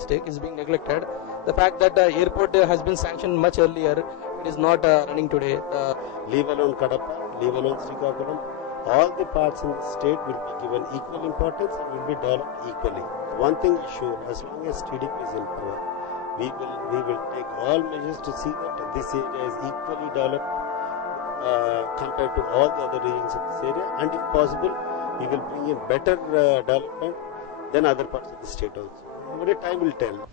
mistake, is being neglected. The fact that the airport has been sanctioned much earlier, it is not running today. Leave alone Kadapa, leave alone Srikakulam, all the parts in the state will be given equal importance and will be developed equally. One thing is sure, as long as TDP is in power, we will take all measures to see that this area is equally developed compared to all the other regions of this area, and if possible, we will bring in better development than other parts of the state also. Only time will tell.